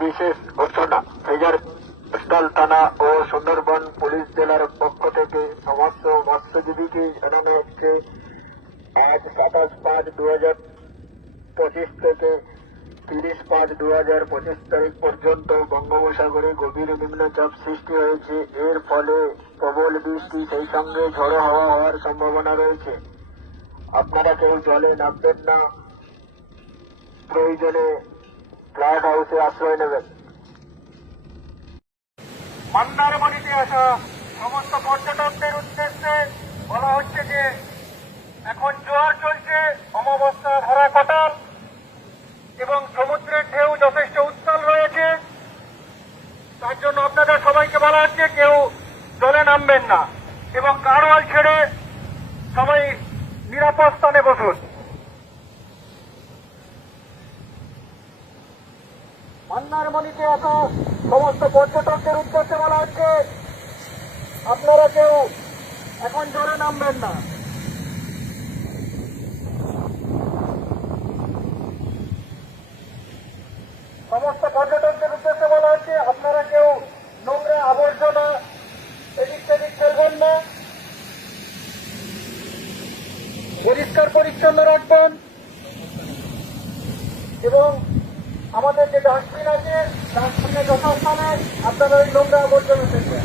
বিশেষ ঘোষণা ফেজার স্থল থানা ও সুন্দরবন পুলিশ জেলার পক্ষ থেকে সমস্ত মৎস্যজীবীকে জানানো হচ্ছে, আজ সাতাশ পাঁচ দু হাজার পঁচিশ থেকে তিরিশ পাঁচ দু হাজার পঁচিশ তারিখ পর্যন্ত বঙ্গোপসাগরে গভীর নিম্নচাপ সৃষ্টি হয়েছে। এর ফলে প্রবল বৃষ্টি সেই সঙ্গে ঝড়ো হওয়া হওয়ার সম্ভাবনা রয়েছে। আপনারা কেউ জলে নামবেন না। প্রয়োজনে ফ্ল্যাট হাউসে আশ্রয় নেবেন মন্দারমণিতে আসা সমস্ত পর্যটকদের উদ্দেশ্যে বলা হচ্ছে যে, এখন জোয়ার চলছে, অমাবস্যা ভরা কাটাল, এবং সমুদ্রের ঢেউ যথেষ্ট উত্তাল রয়েছে। তার জন্য আপনাদের সবাইকে বলা হচ্ছে, কেউ জলে নামবেন না, এবং গাড়োয়াল ছেড়ে সবাই নিরাপদ স্থানে বসুন। মন্দারমণিতে আসা সমস্ত পর্যটকদের উদ্দেশ্যে বলা হচ্ছে, আপনারা কেউ এখন জলে নামবেন না। সমস্ত পর্যটকদের উদ্দেশ্যে বলা হচ্ছে, আপনারা কেউ নোংরা আবর্জনা এদিক সেদিক ফেলবেন না। পরিষ্কার পরিচ্ছন্ন রাখবেন। এবং আমাদের যে ডাস্টবিন আছে ডাস্টবিনে যথাস্থানে আপনারা ওই নোংরা আবর্জনা ফেলবেন।